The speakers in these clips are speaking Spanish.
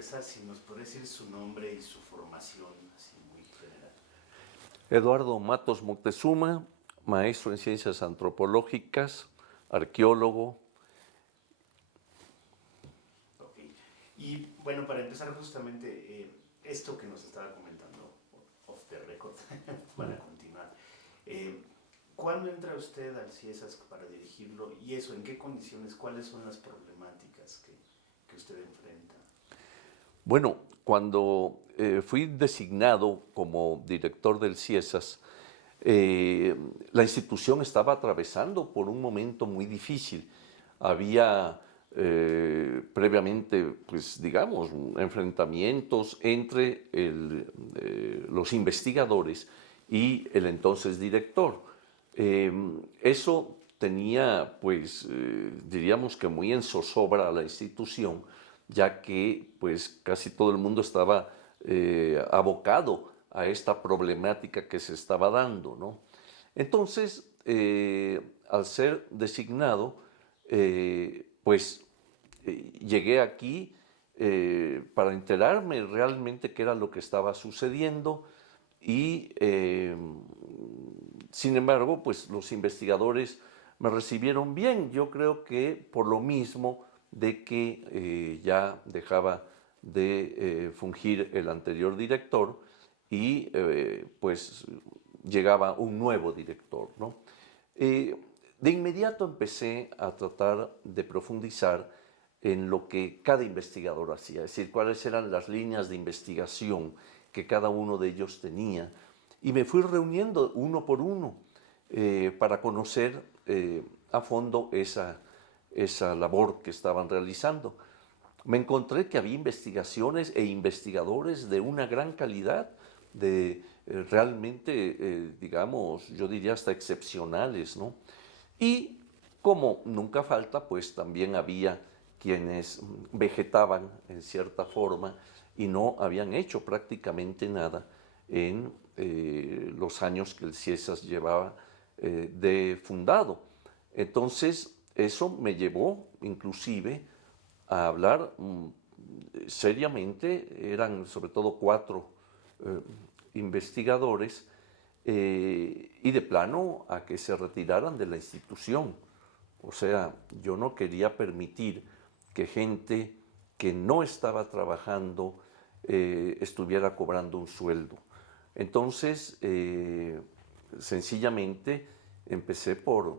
empezar, si nos puede decir su nombre y su formación, así muy general. Eduardo Matos Moctezuma, maestro en ciencias antropológicas, arqueólogo. Ok. Y bueno, para empezar justamente esto que nos estaba comentando, off the record, para continuar. Eh, ¿Cuándo entra usted al CIESAS para dirigirlo? Y eso, ¿en qué condiciones? ¿Cuáles son las problemáticas que usted enfrenta? Bueno, cuando fui designado como director del CIESAS, la institución estaba atravesando por un momento muy difícil. Había previamente, pues digamos, enfrentamientos entre los investigadores y el entonces director. Eso tenía, pues, diríamos que muy en zozobra a la institución, ya que pues casi todo el mundo estaba abocado a esta problemática que se estaba dando, ¿no? Entonces, al ser designado, llegué aquí para enterarme realmente qué era lo que estaba sucediendo y, sin embargo, pues los investigadores me recibieron bien. Yo creo que por lo mismo de que ya dejaba de fungir el anterior director y pues llegaba un nuevo director, ¿no? De inmediato empecé a tratar de profundizar en lo que cada investigador hacía, es decir, cuáles eran las líneas de investigación que cada uno de ellos tenía. Y me fui reuniendo uno por uno para conocer a fondo esa labor que estaban realizando. Me encontré que había investigaciones e investigadores de una gran calidad, de realmente, digamos, yo diría hasta excepcionales, ¿no? Y como nunca falta, pues también había quienes vegetaban en cierta forma y no habían hecho prácticamente nada en los años que el CIESAS llevaba de fundado. Entonces, eso me llevó inclusive a hablar seriamente. Eran sobre todo 4 investigadores y de plano a que se retiraran de la institución. O sea, yo no quería permitir que gente que no estaba trabajando estuviera cobrando un sueldo. Entonces, sencillamente empecé por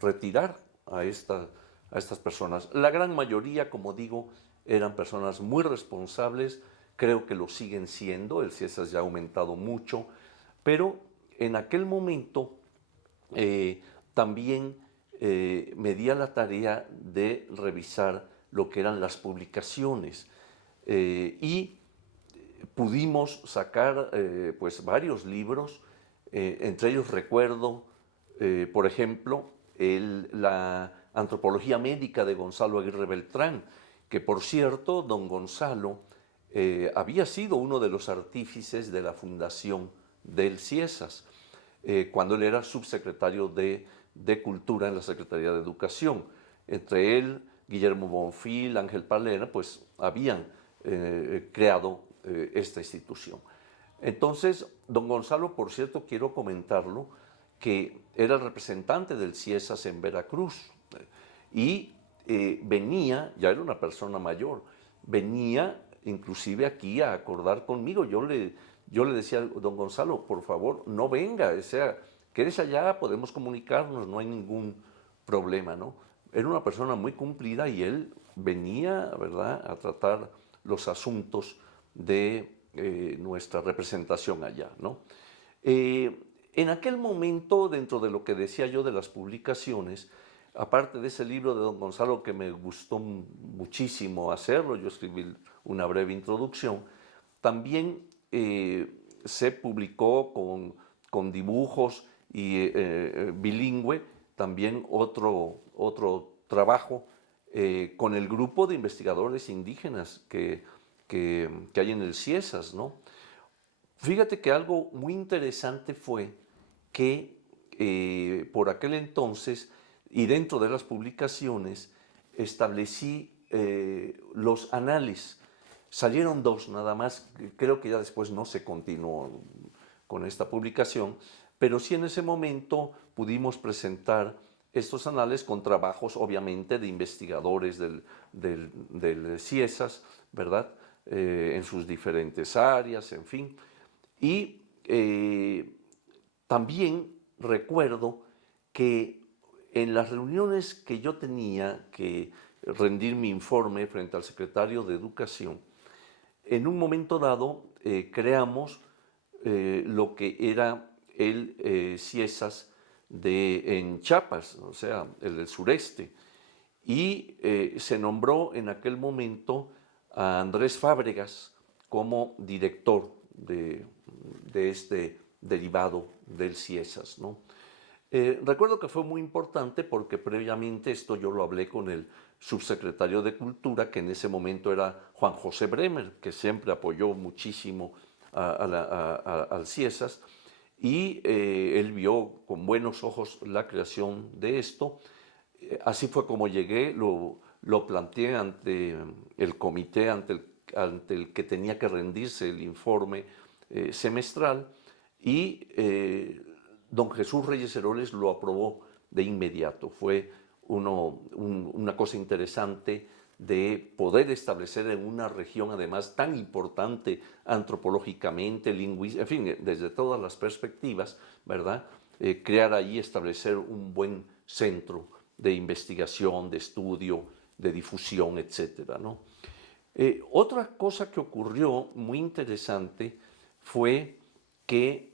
retirar a estas personas. La gran mayoría, como digo, eran personas muy responsables, creo que lo siguen siendo, el CIESAS ya ha aumentado mucho, pero en aquel momento también me di a la tarea de revisar lo que eran las publicaciones y pudimos sacar pues varios libros, entre ellos recuerdo, por ejemplo, la Antropología Médica de Gonzalo Aguirre Beltrán, que por cierto, don Gonzalo había sido uno de los artífices de la fundación del CIESAS, cuando él era subsecretario de Cultura en la Secretaría de Educación. Entre él, Guillermo Bonfil, Ángel Palera, pues habían creado esta institución. Entonces, don Gonzalo, por cierto, quiero comentarlo, que era el representante del CIESAS en Veracruz y venía, ya era una persona mayor, venía inclusive aquí a acordar conmigo. Yo le decía a don Gonzalo, por favor, no venga, o sea, quédese allá, podemos comunicarnos, no hay ningún problema, ¿no? Era una persona muy cumplida y él venía, ¿verdad?, a tratar los asuntos de nuestra representación allá, ¿no? En aquel momento, dentro de lo que decía yo de las publicaciones, aparte de ese libro de don Gonzalo que me gustó muchísimo hacerlo, yo escribí una breve introducción, también se publicó con dibujos y bilingüe también otro trabajo con el grupo de investigadores indígenas que hay en el CIESAS, ¿no? Fíjate que algo muy interesante fue que por aquel entonces y dentro de las publicaciones establecí los anales. Salieron 2 nada más, creo que ya después no se continuó con esta publicación, pero sí en ese momento pudimos presentar estos anales con trabajos obviamente de investigadores del CIESAS, ¿verdad? En sus diferentes áreas, en fin. Y también recuerdo que en las reuniones que yo tenía que rendir mi informe frente al secretario de Educación, en un momento dado creamos lo que era el CIESAS en Chiapas, o sea, el del sureste, y se nombró en aquel momento a Andrés Fábregas como director de este derivado del CIESAS, ¿no? Recuerdo que fue muy importante porque previamente esto yo lo hablé con el subsecretario de Cultura, que en ese momento era Juan José Bremer, que siempre apoyó muchísimo al CIESAS, y él vio con buenos ojos la creación de esto. Así fue como llegué, lo planteé ante el comité, ante el que tenía que rendirse el informe semestral, y don Jesús Reyes Heroles lo aprobó de inmediato. Fue una cosa interesante de poder establecer en una región además tan importante antropológicamente, lingüísticamente, en fin, desde todas las perspectivas, ¿verdad? Crear ahí, establecer un buen centro de investigación, de estudio, de difusión, etcétera, ¿no? Otra cosa que ocurrió muy interesante fue que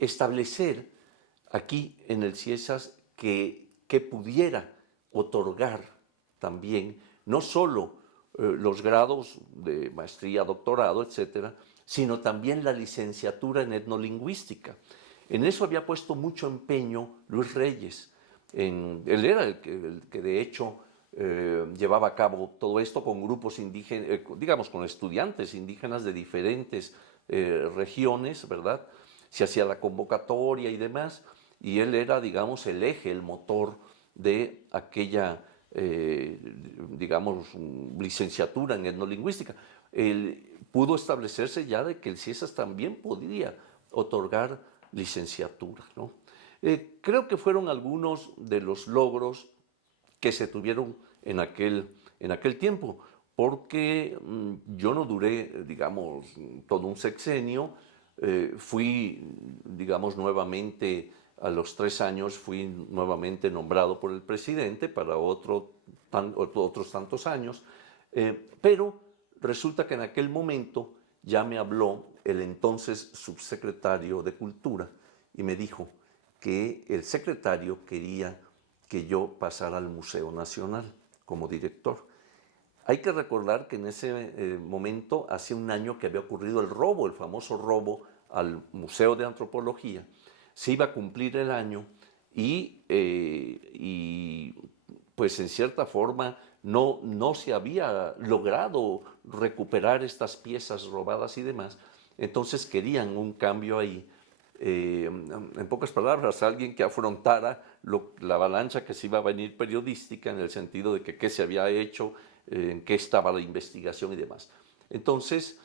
establecer aquí en el CIESAS que pudiera otorgar también no solo los grados de maestría, doctorado, etcétera, sino también la licenciatura en etnolingüística. En eso había puesto mucho empeño Luis Reyes. Él era el que de hecho llevaba a cabo todo esto con grupos indígenas, digamos, con estudiantes indígenas de diferentes regiones, ¿verdad? Se hacía la convocatoria y demás, y él era, digamos, el eje, el motor de aquella, digamos, licenciatura en etnolingüística. Él pudo establecerse ya de que el CIESAS también podría otorgar licenciatura, ¿no? Creo que fueron algunos de los logros que se tuvieron en aquel tiempo, porque yo no duré, digamos, todo un sexenio, fui, digamos, nuevamente, a los 3 años, fui nuevamente nombrado por el presidente para otros tantos años, pero resulta que en aquel momento ya me habló el entonces subsecretario de Cultura y me dijo que el secretario quería que yo pasara al Museo Nacional como director. Hay que recordar que en ese momento, hace un año que había ocurrido el robo, el famoso robo al Museo de Antropología. Se iba a cumplir el año y pues en cierta forma no se había logrado recuperar estas piezas robadas y demás. Entonces querían un cambio ahí. En pocas palabras, alguien que afrontara la avalancha que se iba a venir periodística, en el sentido de que qué se había hecho, en qué estaba la investigación y demás. Entonces,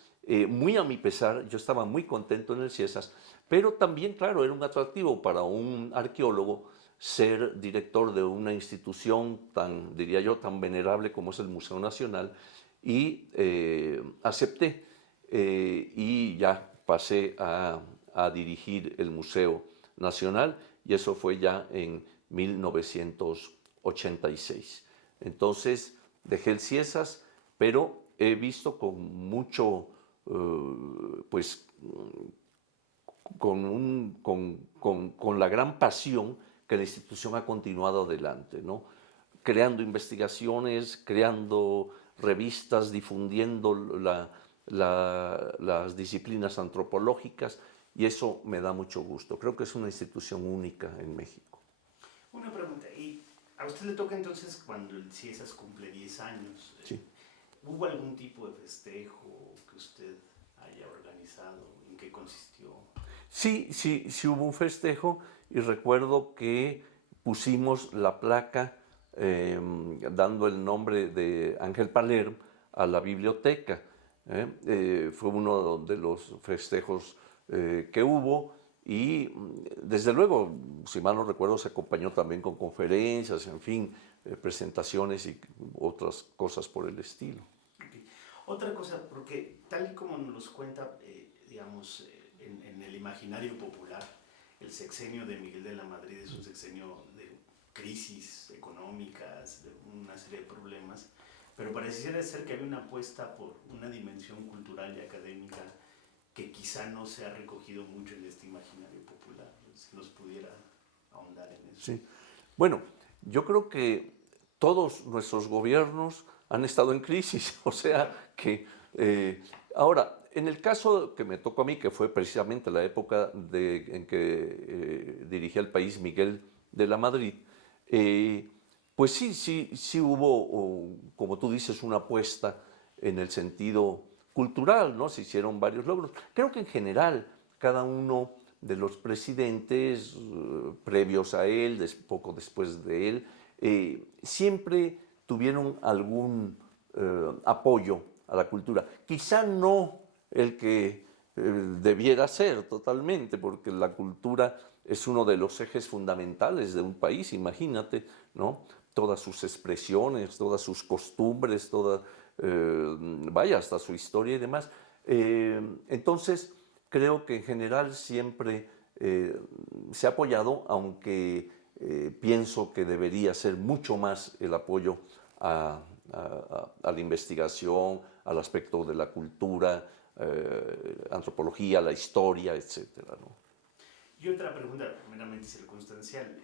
muy a mi pesar, yo estaba muy contento en el CIESAS, pero también, claro, era un atractivo para un arqueólogo ser director de una institución tan, diría yo, tan venerable como es el Museo Nacional, y acepté y ya pasé a dirigir el Museo Nacional, y eso fue ya en 1986. Entonces dejé el CIESAS, pero he visto con mucho, pues, con la gran pasión que la institución ha continuado adelante, ¿no? Creando investigaciones, creando revistas, difundiendo las disciplinas antropológicas, y eso me da mucho gusto. Creo que es una institución única en México. Una pregunta, ¿y a usted le toca entonces cuando el CIESAS cumple 10 años? Sí. ¿Hubo algún tipo de festejo que usted haya organizado? ¿En qué consistió? Sí hubo un festejo, y recuerdo que pusimos la placa dando el nombre de Ángel Palermo a la biblioteca. Fue uno de los festejos que hubo y desde luego, si mal no recuerdo, se acompañó también con conferencias, en fin, presentaciones y otras cosas por el estilo. Okay. Otra cosa, porque tal y como nos cuenta, digamos, en el imaginario popular, el sexenio de Miguel de la Madrid es un sexenio de crisis económicas, de una serie de problemas, pero pareciera ser que había una apuesta por una dimensión cultural y académica que quizá no se ha recogido mucho en este imaginario popular. Si nos pudiera ahondar en eso. Sí. Bueno, yo creo que todos nuestros gobiernos han estado en crisis, o sea que ahora, en el caso que me tocó a mí, que fue precisamente la época en que dirigía el país Miguel de la Madrid, pues sí hubo, como tú dices, una apuesta en el sentido cultural, ¿no? Se hicieron varios logros. Creo que en general cada uno de los presidentes previos a él, poco después de él, siempre tuvieron algún apoyo a la cultura. Quizá no el que debiera ser totalmente, porque la cultura es uno de los ejes fundamentales de un país, imagínate, ¿no? Todas sus expresiones, todas sus costumbres, vaya, hasta su historia y demás. Entonces, creo que en general siempre se ha apoyado, aunque pienso que debería ser mucho más el apoyo a la investigación, al aspecto de la cultura, antropología, la historia, etcétera, ¿no? Y otra pregunta meramente circunstancial.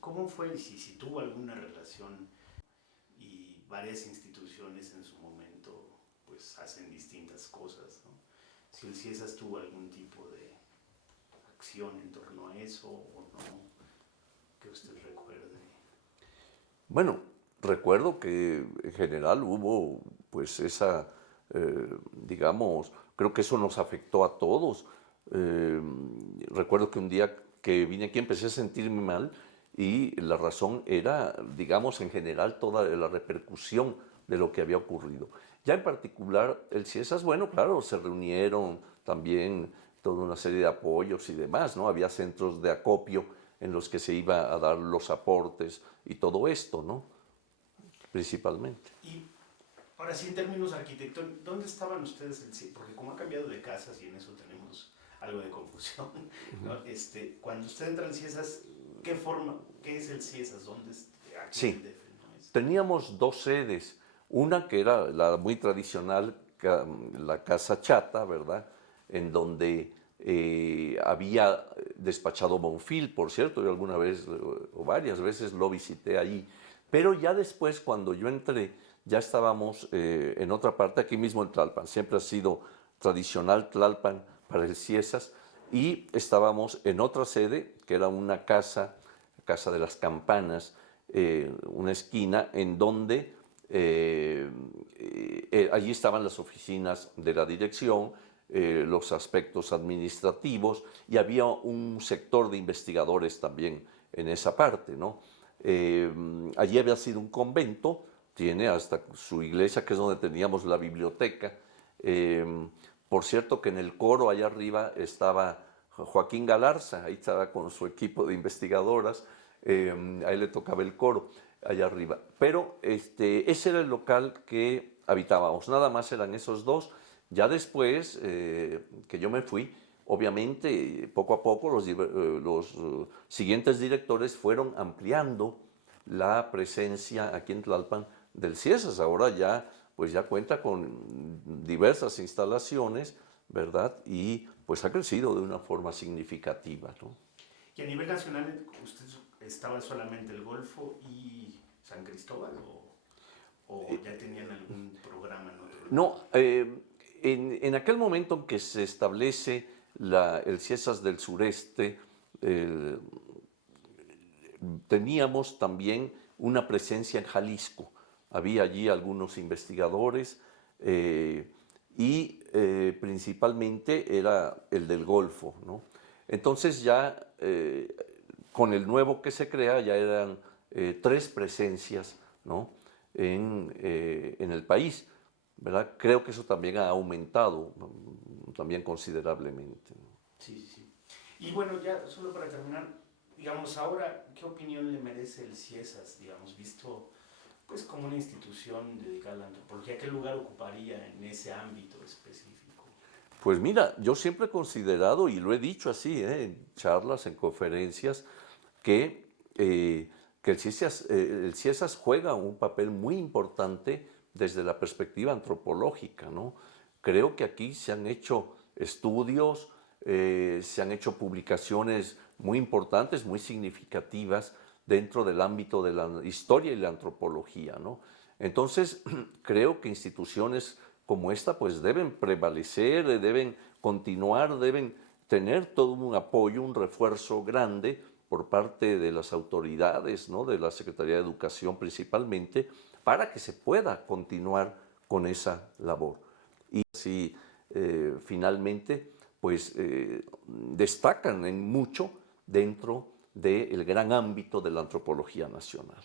¿Cómo fue, si tuvo alguna relación y varias instituciones en su momento pues hacen distintas cosas, ¿no? Si el CIESAS tuvo algún tipo de acción en torno a eso o no, que usted recuerde. Bueno, recuerdo que en general hubo pues esa, digamos, creo que eso nos afectó a todos. Recuerdo que un día que vine aquí empecé a sentirme mal y la razón era, digamos, en general toda la repercusión de lo que había ocurrido. Ya en particular el CIESAS, bueno, claro, se reunieron también toda una serie de apoyos y demás, ¿no? Había centros de acopio en los que se iba a dar los aportes y todo esto, ¿no? Principalmente. Y ahora sí, en términos arquitectónicos, ¿dónde estaban ustedes? Porque como ha cambiado de casas y en eso tenemos algo de confusión, ¿no? Cuando usted entra al CIESAS, ¿qué forma, qué es el CIESAS? ¿Dónde es? Aquí Sí, en el DF, ¿no? teníamos dos sedes, una que era la muy tradicional, la Casa Chata, ¿verdad? En donde había despachado Bonfil, por cierto, yo alguna vez o varias veces lo visité allí, pero ya después cuando yo entré, ya estábamos en otra parte, aquí mismo en Tlalpan, siempre ha sido tradicional Tlalpan para el CIESAS, y estábamos en otra sede, que era una casa de las Campanas, una esquina en donde allí estaban las oficinas de la dirección, los aspectos administrativos y había un sector de investigadores también en esa parte, ¿no? Allí había sido un convento, tiene hasta su iglesia, que es donde teníamos la biblioteca. Por cierto que en el coro allá arriba estaba Joaquín Galarza, ahí estaba con su equipo de investigadoras, a él le tocaba el coro allá arriba. Pero ese era el local que habitábamos, nada más eran esos dos. Ya después que yo me fui, obviamente poco a poco los siguientes directores fueron ampliando la presencia aquí en Tlalpan del CIESAS. Ahora ya, pues ya cuenta con diversas instalaciones, ¿verdad? Y pues ha crecido de una forma significativa, ¿no? Y a nivel nacional, ¿usted estaba solamente el Golfo y San Cristóbal o ya tenían algún programa en otro No, lado? en aquel momento en que se establece el CIESAS del sureste, teníamos también una presencia en Jalisco. Había allí algunos investigadores y principalmente era el del Golfo, ¿no? Entonces ya con el nuevo que se crea ya eran tres presencias, ¿no? En el país. ¿verdad? Creo que eso también ha aumentado también considerablemente, ¿no? Sí, sí, sí. Y bueno, ya solo para terminar, digamos, ahora, ¿qué opinión le merece el CIESAS, digamos, visto pues como una institución dedicada a la antropología? ¿Qué lugar ocuparía en ese ámbito específico? Pues mira, yo siempre he considerado, y lo he dicho así, en charlas, en conferencias, que, eh, que el CIESAS juega un papel muy importante desde la perspectiva antropológica, ¿no? Creo que aquí se han hecho estudios, se han hecho publicaciones muy importantes, muy significativas dentro del ámbito de la historia y la antropología, ¿no? Entonces, creo que instituciones como esta pues deben prevalecer, deben continuar, deben tener todo un apoyo, un refuerzo grande por parte de las autoridades, ¿no? De la Secretaría de Educación principalmente, para que se pueda continuar con esa labor. Y así, finalmente, pues destacan en mucho dentro del gran ámbito de la antropología nacional.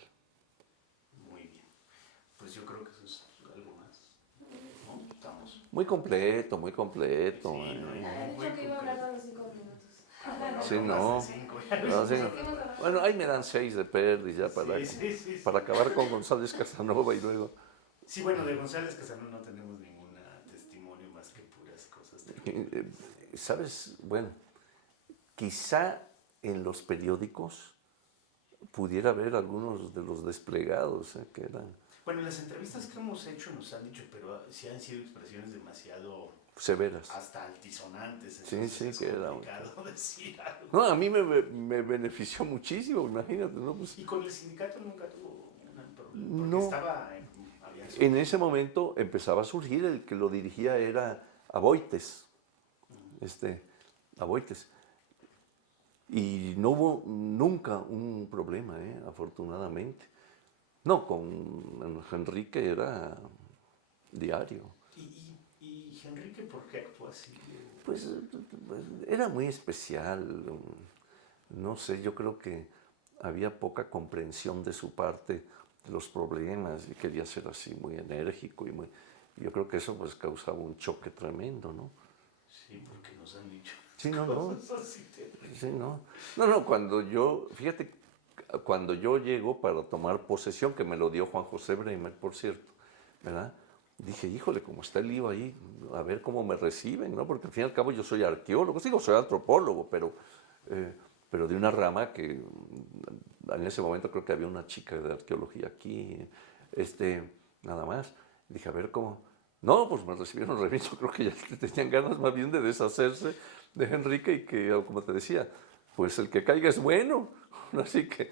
Muy bien. Pues yo creo que eso es algo más, ¿no? Estamos. Muy completo, muy completo. Sí, no, Había muy dicho que iba a hablar completo. de los 5 minutos. Ah, bueno, Sí, no más de no. 5. No, sí, no. ¿Qué hemos hablado? Bueno, ahí me dan 6 de perdiz ya Sí, sí, sí, para sí. acabar con González Casanova y luego. Sí, bueno, de González Casanova no tenemos ningún testimonio más que puras cosas terribles. ¿Sabes? Bueno, quizá en los periódicos pudiera haber algunos de los desplegados que eran Bueno, las entrevistas que hemos hecho nos han dicho, pero sí han sido expresiones demasiado severas. hasta altisonantes, Sí, entonces sí, es que era. complicado decir algo. No, a mí me benefició muchísimo, imagínate, ¿no? Pues, Y con el sindicato nunca tuvo un problema, porque no. había En ese momento empezaba a surgir, el que lo dirigía era Aboites, Aboites. Y no hubo nunca un problema, afortunadamente. No, con Enrique era diario. y Enrique, ¿por qué actúa así? Pues era muy especial. No sé, yo creo que había poca comprensión de su parte de los problemas y quería ser así muy enérgico y muy... Yo creo que eso pues causaba un choque tremendo, ¿no? Sí, porque nos han dicho Sí, no, no. cosas así terribles. Sí, no. No, no, fíjate, cuando yo llego para tomar posesión, que me lo dio Juan José Bremer, por cierto, ¿verdad? Dije, híjole, cómo está el lío ahí, a ver cómo me reciben, ¿no? Porque al fin y al cabo yo soy arqueólogo, digo, soy antropólogo, pero de una rama que en ese momento creo que había una chica de arqueología aquí, nada más. Dije, a ver cómo. No, pues me recibieron re bien, yo creo que ya tenían ganas más bien de deshacerse de Enrique y que, como te decía, pues el que caiga es bueno. Así que,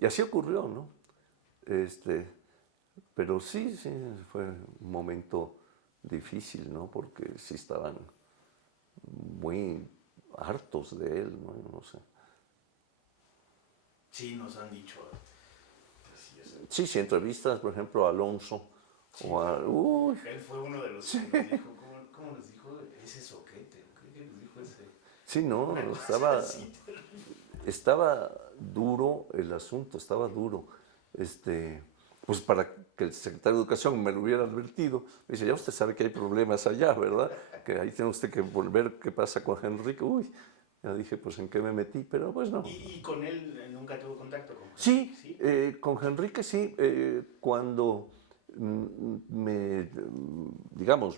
y así ocurrió, ¿no? Pero sí, sí, fue un momento difícil, ¿no? Porque sí estaban muy hartos de él, ¿no? No sé. Sí, nos han dicho. Así es. Sí, si entrevistas, por ejemplo, a Alonso Sí, o a... Uy, él fue uno de los que nos dijo, ¿cómo nos dijo? Ese soquete, ¿qué nos dijo ese? sí, no, Una cosa estaba, así. estaba duro el asunto, estaba duro. Pues para que el secretario de Educación me lo hubiera advertido, me dice, ya usted sabe que hay problemas allá, ¿verdad? Que ahí tiene usted que volver, ¿qué pasa con Enrique? Uy, ya dije, pues en qué me metí, pero pues no. ¿Y con él nunca tuvo contacto con Sí, ¿Sí? con Enrique sí, cuando digamos,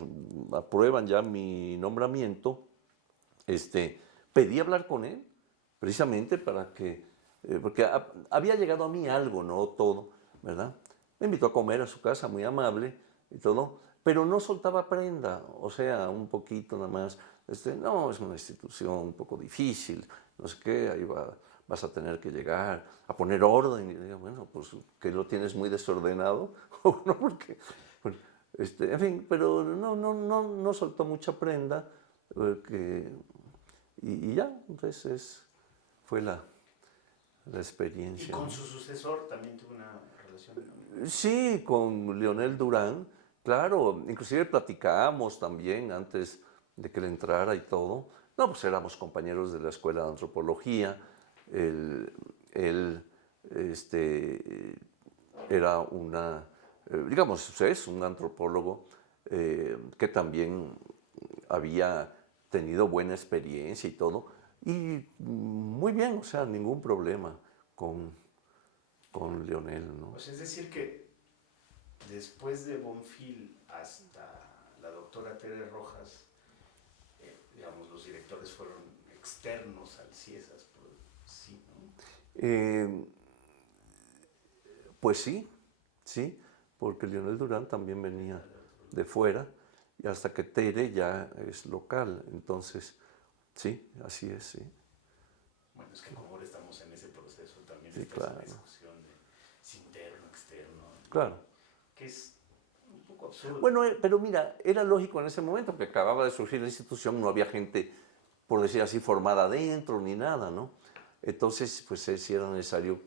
aprueban ya mi nombramiento, pedí hablar con él, precisamente para que, porque había llegado a mí algo, no todo, ¿verdad? Me invitó a comer a su casa, muy amable y todo, pero no soltaba prenda, o sea, un poquito nada más. No, es una institución un poco difícil, no sé qué, vas a tener que llegar a poner orden. Y digo, bueno, pues que lo tienes muy desordenado, no, porque, pues, en fin, pero no soltó mucha prenda, y ya, entonces fue la ¿Y experiencia, con ¿no? su sucesor también tuvo una relación? Sí, con Leonel Durán, claro, inclusive platicábamos también antes de que él entrara y todo. No, pues éramos compañeros de la Escuela de Antropología. Él era digamos, es un antropólogo que también había tenido buena experiencia y todo, y muy bien, o sea, ningún problema con Leonel, ¿no? Pues es decir que después de Bonfil hasta la doctora Tere Rojas, digamos, los directores fueron externos al CIESAS, pues, sí, ¿no? Eh, pues sí, sí, porque Leonel Durán también venía de fuera, y hasta que Tere ya es local, entonces, sí, así es, sí. Bueno, es que como ahora estamos en ese proceso, también Sí, está esa claro, discusión de si interno, externo, claro. que es un poco absurdo. Bueno, pero mira, era lógico en ese momento, porque acababa de surgir la institución, no había gente, por decir así, formada adentro ni nada, ¿no? Entonces, pues sí era necesario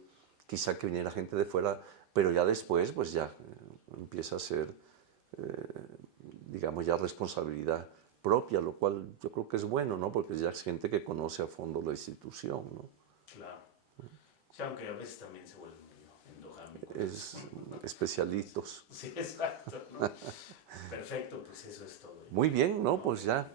quizá que viniera gente de fuera, pero ya después, pues ya empieza a ser, digamos, ya responsabilidad propia, lo cual yo creo que es bueno, ¿no? Porque ya es gente que conoce a fondo la institución, ¿no? Claro. Sí, aunque a veces también se vuelve medio endogámico. Es especialitos. Sí, exacto, ¿no? Perfecto, pues eso es todo. Muy bien, ¿no? No, Pues ya